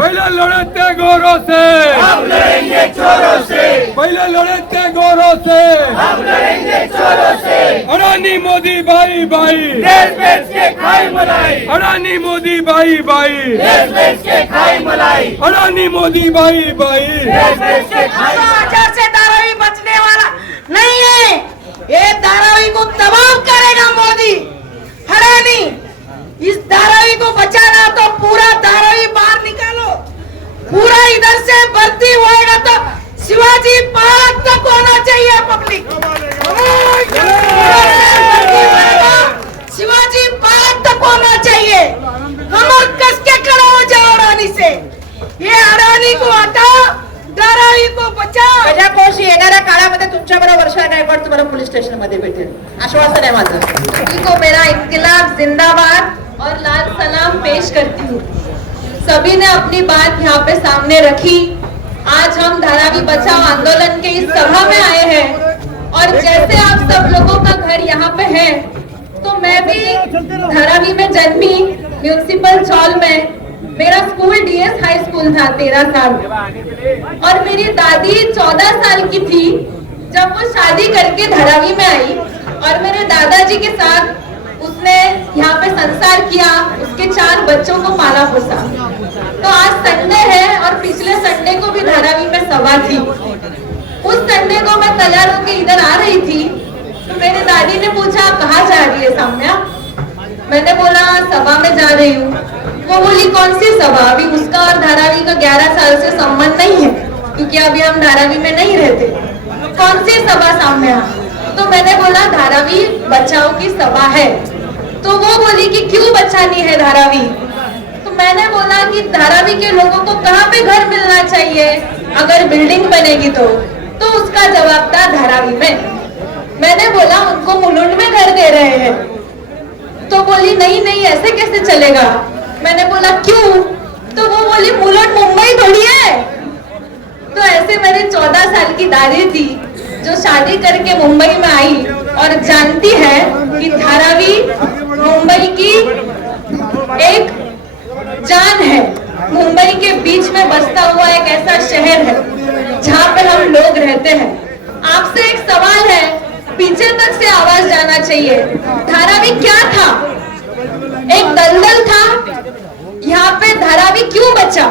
पहले लड़ते गोरों से हम लड़ेंगे चोरों से, पहले लड़ते गोरों से हम लड़ेंगे चोरों से। अडानी मोदी भाई भाई देश बेच के खाई मलाई, अडानी मोदी भाई भाई देश बेच के खाई मलाई, अडानी मोदी भाई भाई देश बेच के खाई। 2000 से धारावी बचने वाला नहीं है, ये धारावी को तबाह करेगा मोदी। अडानी इस धारावी को बचाना तो पूरा धारावी बाहर निकालो, पूरा इधर से भर्ती होएगा तो शिवाजी पार्क तक होना चाहिए पब्लिक, शिवाजी पार्क तक होना चाहिए। कमर कस के खड़ा हो जाओ अडानी से, ये अडानी को हटाओ, धारावी को बचाओ। प्रजाकोष येणाऱ्या काळामध्ये तुमच्याबरोबर वर्षा गायकवाड तुम्हाला पोलीस स्टेशन मध्ये भेटेल, आश्वासन आहे माझं। सभी को मेरा इनकलाब जिंदाबाद और लाल सलाम पेश करती हूँ। सभी ने अपनी बात यहाँ पे सामने रखी। आज हम धारावी बचाओ आंदोलन के इस सभा में आए हैं और जैसे आप सब लोगों का घर यहाँ पे है, तो मैं भी धारावी में जन्मी, म्यूनिसिपल चौल में। मेरा स्कूल डीएस हाई स्कूल था 13 साल, और मेरी दादी 14 साल की थी जब वो शादी करके धारावी में आई, और मेरे दादाजी के साथ उसने यहाँ पे संसार किया, उसके 4 बच्चों को पाला पोसा। तो आज संडे है और पिछले संडे को भी धारावी में सभा थी। उस संडे को मैं तैयार होकर इधर आ रही थी, तो मेरे दादी ने पूछा कहाँ जा रही है साम्या? मैंने बोला सभा में जा रही हूँ। वो बोली कौन सी सभा? अभी उसका और धारावी का 11 साल से संबंध नहीं है, क्योंकि अभी हम धारावी में नहीं रहते। कौन सी सभा साम्या? तो मैंने बोला धारावी बचाओ की सभा है। तो वो बोली कि क्यों बचानी है धारावी? तो मैंने बोला कि धारावी के लोगों को कहाँ पे घर मिलना चाहिए अगर बिल्डिंग बनेगी तो उसका जवाब था धारावी में। मैंने बोला उनको मुलुंड में घर दे रहे हैं। तो बोली नहीं नहीं ऐसे कैसे चलेगा? मैंने बोला क्यों? तो वो बोली मुलुंड मुंबई थोड़ी है। तो ऐसे मेरी 14 साल की दादी थी जो शादी करके मुंबई में आई और जानती है कि धारावी मुंबई की एक जान है, मुंबई के बीच में बसता हुआ एक ऐसा शहर है जहाँ पे हम लोग रहते हैं। आपसे एक सवाल है, पीछे तक से आवाज जाना चाहिए। धारावी क्या था? एक दलदल था। यहाँ पे धारावी क्यों बचा?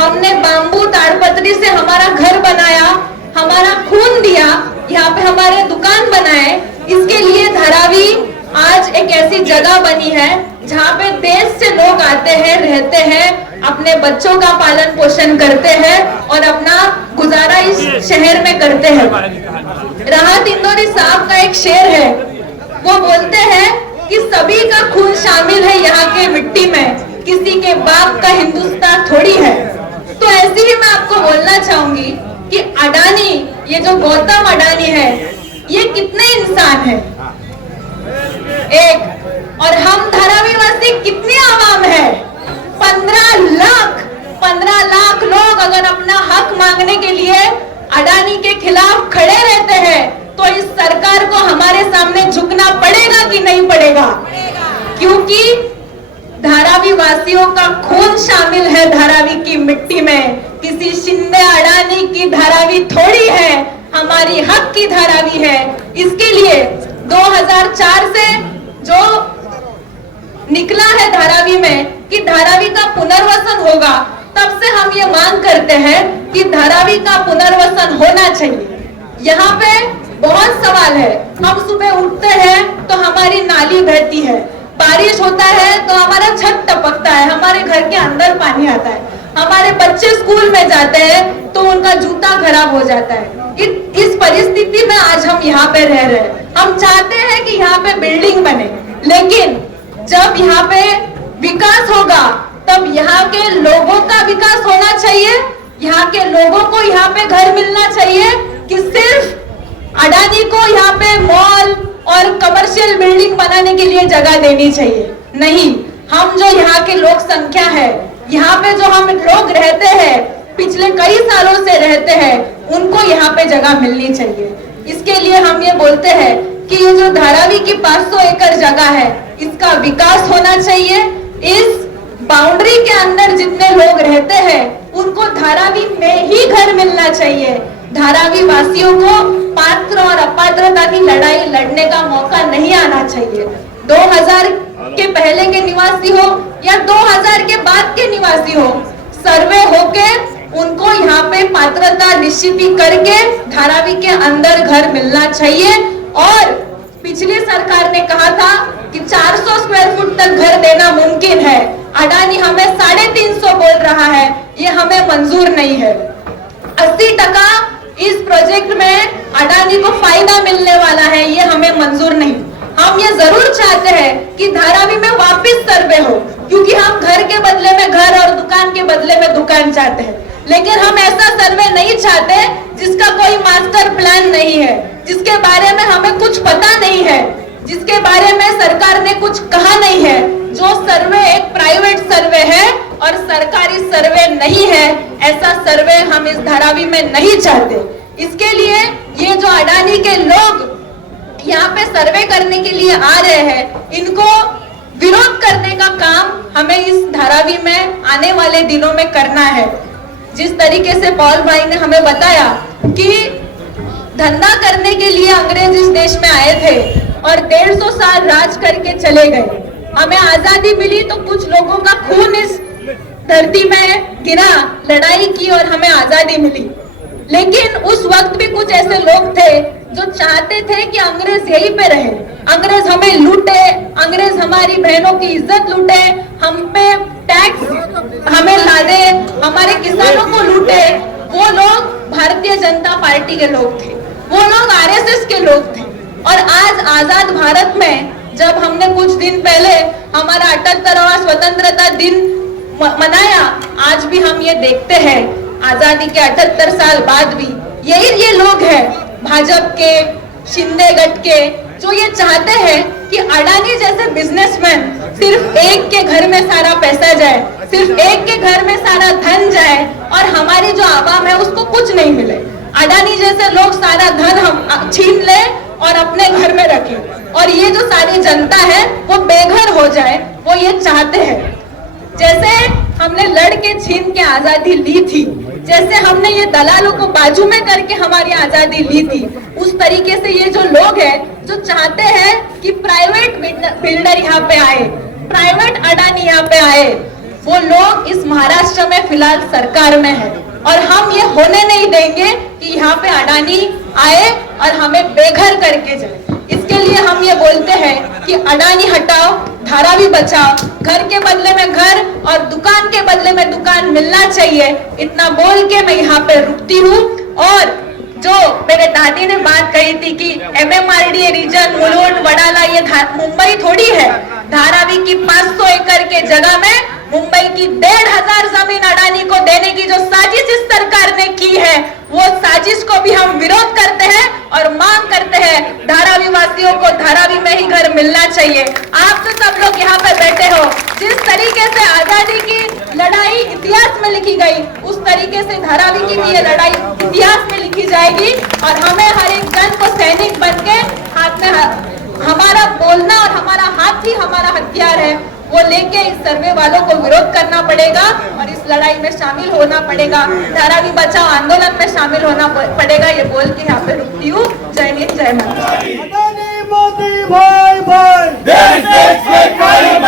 हमने बांबू ताड़पत्री से हमारा घर बनाया, हमारा खून दिया, यहाँ पे हमारे दुकान बनाए। इसके लिए धारावी आज एक ऐसी जगह बनी है जहाँ पे देश से लोग आते हैं, रहते हैं, अपने बच्चों का पालन पोषण करते हैं और अपना गुजारा इस शहर में करते हैं। राहत इंदौरी साहब का एक शेर है, वो बोलते हैं कि सभी का खून शामिल है यहाँ के मिट्टी में, किसी के बाप का हिंदुस्तान थोड़ी है। तो ऐसे ही मैं आपको बोलना चाहूंगी कि अडानी, ये जो गौतम अडानी है, ये कितने इंसान है? एक। और हम धारावी वासी कितनी आवाम है? 15 लाख लोग अगर अपना हक मांगने के लिए अडानी के खिलाफ खड़े रहते हैं, तो इस सरकार को हमारे सामने झुकना पड़ेगा कि नहीं पड़ेगा? क्योंकि धारावी वासियों का खून शामिल है धारावी की मिट्टी में। किसी शिंदे अडानी की धारावी थोड़ी है, हमारी हक की धारावी है। इसके लिए 2004 से जो निकला है धारावी में कि धारावी का पुनर्वसन होगा, तब से हम ये मांग करते हैं कि धारावी का पुनर्वसन होना चाहिए। यहाँ पे बहुत सवाल है। हम सुबह उठते हैं तो हमारी नाली बहती है, बारिश होता है तो हमारा छत टपकता है, हमारे घर के अंदर पानी आता है, हमारे बच्चे स्कूल में जाते हैं तो उनका जूता खराब हो जाता है। इस परिस्थिति में आज हम यहाँ पे रह रहे हैं। हम चाहते हैं कि यहाँ पे बिल्डिंग बने, लेकिन जब यहाँ पे विकास होगा तब यहाँ के लोगों का विकास होना चाहिए। यहाँ के लोगों को यहाँ पे घर मिलना चाहिए कि सिर्फ और कमर्शियल बिल्डिंग बनाने के लिए जगह देनी चाहिए। नहीं, हम जो यहाँ के लोक संख्या है, यहाँ पे जो हम लोग रहते हैं, पिछले कई सालों से रहते हैं, उनको यहाँ पे जगह मिलनी चाहिए। इसके लिए हम ये बोलते हैं कि ये जो धारावी की 500 एकड़ जगह है, इसका विकास होना चाहिए। इस बाउंड्री के अंदर जितने लोग रहते हैं, उनको धारावी में ही घर मिलना चाहिए। धारावी वासियों को पात्र और अपात्रता की लड़ाई लड़ने का मौका नहीं आना चाहिए। 2000 के पहले के निवासी हो या 2000 के बाद के निवासी हो, सर्वे होके उनको यहाँ पे पात्रता निश्चित करके धारावी के अंदर घर मिलना चाहिए। और पिछली सरकार ने कहा था कि 400 स्क्वायर फुट तक घर देना मुमकिन है। अडानी हमें 350 बोल रहा है, ये हमें मंजूर नहीं है। 80% इस प्रोजेक्ट में अडानी को फायदा मिलने वाला है, ये हमें मंजूर नहीं। हम ये जरूर चाहते हैं कि धारावी में वापस सर्वे हो, क्योंकि हम घर के बदले में घर और दुकान के बदले में दुकान चाहते हैं। लेकिन हम ऐसा सर्वे नहीं चाहते जिसका कोई मास्टर प्लान नहीं है, जिसके बारे में हमें कुछ पता नहीं है, जिसके बारे में सरकार ने कुछ कहा नहीं है। जो सर्वे एक प्राइवेट सर्वे है और सरकारी सर्वे नहीं है, ऐसा सर्वे हम इस धारावी में नहीं चाहते। इसके लिए ये जो अडानी के लोग यहाँ पे सर्वे करने के लिए आ रहे हैं, इनको विरोध करने का काम हमें इस धारावी में आने वाले दिनों में करना है। जिस तरीके से पॉल भाई ने हमें बताया कि धंधा करने के लिए अंग्रेज इस देश में आए थे और 150 साल राज करके चले गए। हमें आजादी मिली तो कुछ लोगों का खून इस धरती में गिरा, लड़ाई की और हमें आजादी मिली। लेकिन उस वक्त भी कुछ ऐसे लोग थे जो चाहते थे कि अंग्रेज यहीं पे रहे, अंग्रेज हमें लूटे, अंग्रेज हमारी बहनों की इज्जत लूटे, हम पे टैक्स हमें लादे, हमारे किसानों को लूटे। वो लोग भारतीय जनता पार्टी के लोग थे, वो लोग आरएसएस के लोग थे। और आज आजाद भारत में जब हमने कुछ दिन पहले हमारा 78वां स्वतंत्रता दिन मनाया, आज भी हम ये देखते हैं आजादी के 78 साल बाद भी ये लोग हैं भाजपा के, शिंदे गट के, जो ये चाहते हैं कि अडानी जैसे बिजनेसमैन सिर्फ एक के घर में सारा पैसा जाए, सिर्फ एक के घर में सारा धन जाए और हमारी जो आवाम है उसको कुछ नहीं मिले। अडानी जैसे लोग सारा धन हम छीन ले और अपने घर में रखे और ये जो सारी जनता है वो बेघर हो जाए, वो ये चाहते हैं। जैसे हमने लड़ के छीन के आजादी ली थी, जैसे हमने ये दलालों को बाजू में करके हमारी आजादी ली थी, उस तरीके से ये जो लोग हैं जो चाहते हैं कि प्राइवेट बिल्डर यहाँ पे आए, प्राइवेट अडानी यहाँ पे आए, वो लोग इस महाराष्ट्र में फिलहाल सरकार में है और हम ये होने नहीं देंगे कि यहाँ पे अडानी आए और हमें बेघर करके जाए। इसके लिए हम ये बोलते हैं कि अडानी हटाओ, धारावी बचाओ, घर के बदले में घर और दुकान के बदले में दुकान मिलना चाहिए। इतना बोल के मैं यहाँ पे रुकती हूँ। और जो मेरे दादी ने बात कही थी कि MMRDA रीजन मुलुंड वडाला ये मुंबई थोड़ी है, धारावी की 500 एकड़ के जगह में मुंबई की 1500 जमीन अडानी को देने की जो साजिश इस सरकार ने की है, वो साजिश को भी हम विरोध करते हैं और मांग करते हैं धारावी वासियों को धारावी में ही घर मिलना चाहिए। आप तो सब लोग यहाँ पे बैठे हो, जिस तरीके से आजादी की लड़ाई इतिहास में लिखी गई, उस तरीके से धारावी की भी ये लड़ाई इतिहास में लिखी जाएगी और हमें हर एक जन को सैनिक बन के हाथ में हमारा बोलना और हमारा हाथ ही हमारा हथियार है, वो लेके इस सर्वे वालों को विरोध करना पड़ेगा और इस लड़ाई में शामिल होना पड़ेगा, धारावी बचाओ आंदोलन में शामिल होना पड़ेगा। ये बोल के यहाँ पे रुकती हूँ। जय हिंद, जय भारत। अडानी मोदी भाई भाई, देश देश में काली